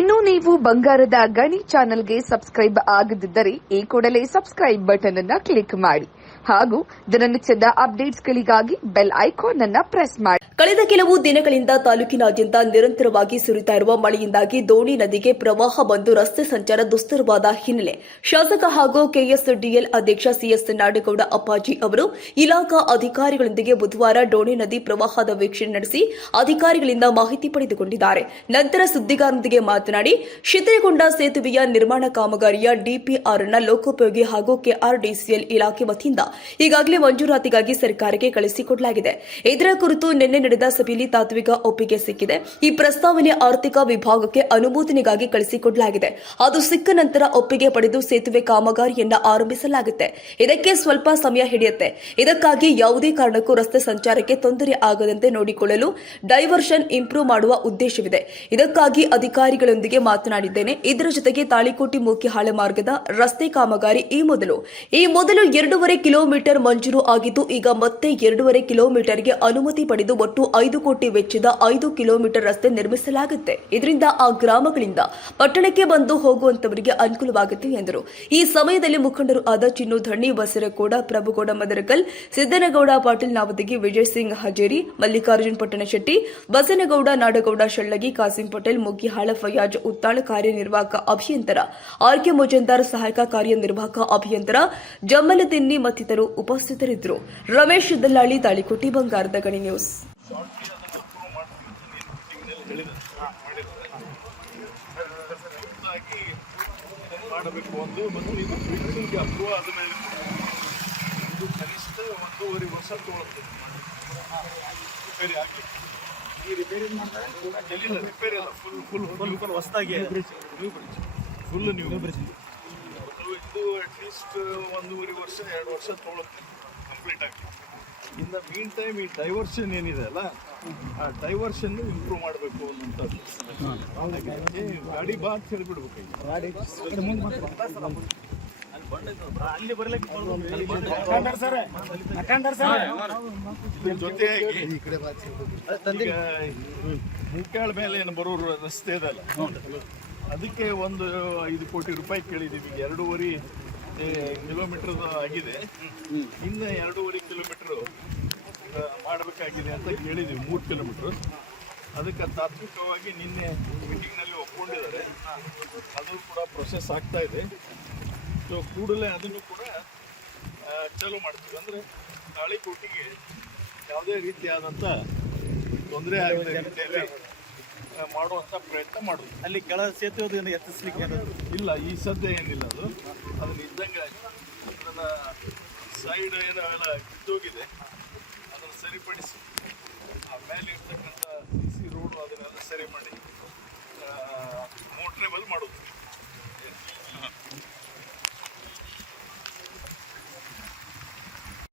ಇನ್ನು ನೀವು ಬಂಗಾರದ ಗಣಿ ಚಾನೆಲ್ಗೆ ಸಬ್ಸ್ಕ್ರೈಬ್ ಆಗದಿದ್ದರೆ ಈ ಕೂಡಲೇ ಸಬ್ಸ್ಕ್ರೈಬ್ ಬಟನ್ ಅನ್ನ ಕ್ಲಿಕ್ ಮಾಡಿ ಹಾಗೂ ದಿನನಿತ್ಯದ ಅಪ್ಡೇಟ್ಸ್ಗಳಿಗಾಗಿ ಬೆಲ್ ಐಕಾನ್ ಅನ್ನ ಪ್ರೆಸ್ ಮಾಡಿ. ಕಳೆದ ಕೆಲವು ದಿನಗಳಿಂದ ತಾಲೂಕಿನಾದ್ಯಂತ ನಿರಂತರವಾಗಿ ಸುರಿತಾ ಇರುವ ಮಳೆಯಿಂದಾಗಿ ದೋಣಿ ನದಿಗೆ ಪ್ರವಾಹ ಬಂದು ರಸ್ತೆ ಸಂಚಾರ ದುಸ್ತರವಾದ ಹಿನ್ನೆಲೆ. ಶಾಸಕ ಹಾಗೂ ಕೆಎಸ್ಡಿಎಲ್ ಅಧ್ಯಕ್ಷ ಸಿಎಸ್ ನಾಡಗೌಡ ಅಪ್ಪಾಜಿ ಅವರು ಇಲಾಖಾ ಅಧಿಕಾರಿಗಳೊಂದಿಗೆ ಬುಧವಾರ ಡೋಣಿ ನದಿ ಪ್ರವಾಹದ ವೀಕ್ಷಣೆ ನಡೆಸಿ ಅಧಿಕಾರಿಗಳಿಂದ ಮಾಹಿತಿ ಪಡೆದುಕೊಂಡಿದ್ದಾರೆ. ನಂತರ ಸುದ್ದಿಗಾರರೊಂದಿಗೆ ಮಾತನಾಡಿ, ಶಿಥಿಲಗೊಂಡ ಸೇತುವೆಯ ನಿರ್ಮಾಣ ಕಾಮಗಾರಿಯ ಡಿಪಿಆರ್ ಅನ್ನ ಲೋಕೋಪಯೋಗಿ ಹಾಗೂ ಕೆಆರ್ಡಿಸಿಎಲ್ ಇಲಾಖೆ ವತಿಯಿಂದ ಈಗಾಗಲೇ ಮಂಜೂರಾತಿಗಾಗಿ ಸರ್ಕಾರಕ್ಕೆ ಕಳಿಸಿಕೊಡಲಾಗಿದೆ. ಇದರ ಕುರಿತು ನಿನ್ನೆ ನಡೆದ ಸಭೆಯಲ್ಲಿ ತಾತ್ವಿಕ ಒಪ್ಪಿಗೆ ಸಿಕ್ಕಿದೆ. ಈ ಪ್ರಸ್ತಾವನೆ ಆರ್ಥಿಕ ವಿಭಾಗಕ್ಕೆ ಅನುಮೋದನೆಗಾಗಿ ಕಳಿಸಿಕೊಡಲಾಗಿದೆ. ಅದು ಸಿಕ್ಕ ನಂತರ ಒಪ್ಪಿಗೆ ಪಡೆದು ಸೇತುವೆ ಕಾಮಗಾರಿಯನ್ನು ಆರಂಭಿಸಲಾಗುತ್ತೆ. ಇದಕ್ಕೆ ಸ್ವಲ್ಪ ಸಮಯ ಹಿಡಿಯುತ್ತೆ. ಇದಕ್ಕಾಗಿ ಯಾವುದೇ ಕಾರಣಕ್ಕೂ ರಸ್ತೆ ಸಂಚಾರಕ್ಕೆ ತೊಂದರೆ ಆಗದಂತೆ ನೋಡಿಕೊಳ್ಳಲು ಡೈವರ್ಷನ್ ಇಂಪ್ರೂವ್ ಮಾಡುವ ಉದ್ದೇಶವಿದೆ. ಇದಕ್ಕಾಗಿ ಅಧಿಕಾರಿಗಳೊಂದಿಗೆ ಮಾತನಾಡಿದ್ದೇನೆ. ಇದರ ಜೊತೆಗೆ ತಾಳಿಕೋಟಿ ಮೂಕಿಹಾಳೆ ಮಾರ್ಗದ ರಸ್ತೆ ಕಾಮಗಾರಿ ಈ ಮೊದಲು. ಈ ಮೊದಲು ಎರಡೂವರೆ ಕಿಲೋಮೀಟರ್ ಮಂಜೂರು ಆಗಿದ್ದು, ಈಗ ಮತ್ತೆ ಎರಡೂವರೆ ಕಿಲೋಮೀಟರ್ಗೆ ಅನುಮತಿ ಪಡೆದು ಒಟ್ಟು ಐದು ಕೋಟಿ ವೆಚ್ಚದ ಐದು ಕಿಲೋಮೀಟರ್ ರಸ್ತೆ ನಿರ್ಮಿಸಲಾಗುತ್ತೆ. ಇದರಿಂದ ಆ ಗ್ರಾಮಗಳಿಂದ ಪಟ್ಟಣಕ್ಕೆ ಬಂದು ಹೋಗುವಂತವರಿಗೆ ಅನುಕೂಲವಾಗುತ್ತೆ ಎಂದರು. ಈ ಸಮಯದಲ್ಲಿ ಮುಖಂಡರು ಆದ ಚಿನ್ನು ಧಣ್ಣಿ ಬಸರಗೌಡ, ಪ್ರಭುಗೌಡ ಮದರಕಲ್ ಸಿದ್ದನಗೌಡ, ಪಾಟೀಲ್ ನಾವದಗಿ, ವಿಜಯ್ ಸಿಂಗ್ ಹಜೇರಿ, ಮಲ್ಲಿಕಾರ್ಜುನ್ ಪಟ್ಟಣಶೆಟ್ಟಿ, ಬಸನಗೌಡ, ನಾಡಗೌಡ, ಶಳ್ಳಗಿ, ಕಾಸಿಂ ಪಟೇಲ್, ಮುಗ್ಗಿಹಾಳ ಫಯಾಜ್ ಉತ್ತಾಳ ಕಾರ್ಯನಿರ್ವಾಹಕ ಅಭಿಯಂತರ, ಆರ್ ಕೆ ಮೊಜಂದಾರ್ ಸಹಾಯಕ ಕಾರ್ಯನಿರ್ವಾಹಕ ಅಭಿಯಂತರ ಜಮ್ಮಲದಿನ್ನಿ ಮತ್ತಿತರರು ಉಪಸ್ಥಿತರಿದ್ದರು. ರಮೇಶ್ ದಲ್ಲಾಳಿ, ತಾಳಿಕೋಟಿ ಬಂಗಾರದ ಗಣಿ ನ್ಯೂಸ್. ಕನಿಷ್ಠ ಒಂದೂವರೆ ವರ್ಷ ರಿಪೇರಿ ಅಲ್ಲ ಫುಲ್ ಫುಲ್ ಫುಲ್ ನ್ಯೂ ವರ್ಷ ಎರಡು ವರ್ಷ ಕಂಪ್ಲೀಟ್ ಆಗಿ ಇನ್ ದ ಮೀನ್ ಟೈಮ್ ಈ ಡೈವರ್ಷನ್ ಏನಿದೆ ಅಲ್ಲ ಆ ಡೈವರ್ಷನ್ ಇಂಪ್ರೂವ್ ಮಾಡಬೇಕು ಅನ್ನೋಂಥದ್ದು ಗಾಡಿ ಬಾ ಅಂತ ಹೇಳ್ಬಿಡ್ಬೇಕು ಜೊತೆಯಾಗಿ ಮುಕ್ಕಾಳ ಮೇಲೆ ಏನು ಬರೋ ರಸ್ತೆ ಇದಲ್ಲ ಅದಕ್ಕೆ ಒಂದು ಐದು ಕೋಟಿ ರೂಪಾಯಿ ಕೇಳಿದೀವಿ. ಈಗ ಎರಡೂವರೆ ಕಿಲೋಮೀಟರ್ ಆಗಿದೆ ಇನ್ನು ಎರಡೂವರೆ ಕಿಲೋಮೀಟರ್ ಮಾಡಬೇಕಾಗಿದೆ ಅಂತ ಕೇಳಿದ್ದೀವಿ ಮೂರು ಕಿಲೋಮೀಟರ್ ಅದಕ್ಕೆ ತಾತ್ವಿಕವಾಗಿ ನಿನ್ನೆ ಮೀಟಿಂಗ್ನಲ್ಲಿ ಒಪ್ಕೊಂಡಿದ್ದಾರೆ. ಅದು ಕೂಡ ಪ್ರೊಸೆಸ್ ಆಗ್ತಾ ಇದೆ. ಸೊ ಕೂಡಲೇ ಅದನ್ನು ಕೂಡ ಚಾಲೂ ಮಾಡ್ತೀವಿ. ಅಂದರೆ ತಾಳಿಕೋಟಿಗೆ ಯಾವುದೇ ರೀತಿಯಾದಂಥ ತೊಂದರೆ ಆಗದ ರೀತಿಯಲ್ಲಿ ಮಾಡುವಂಥ ಪ್ರಯತ್ನ ಮಾಡೋದು ಅಲ್ಲಿ ಕೆಳ ಸೇತುವೆ ಎತ್ತಿಸ್ಲಿಕ್ಕೆ ಇಲ್ಲ ಈ ಸದ್ಯ ಏನಿಲ್ಲ ಅದು. ಅದನ್ನು ಇದ್ದಂಗೆ ಅದನ್ನ ಸೈಡ್ ಏನೋ ಎಲ್ಲ ಕಿತ್ತೋಗಿದೆ ಅದನ್ನು ಸರಿಪಡಿಸಿ ಆ ಮೇಲೆ ಇರ್ತಕ್ಕಂಥ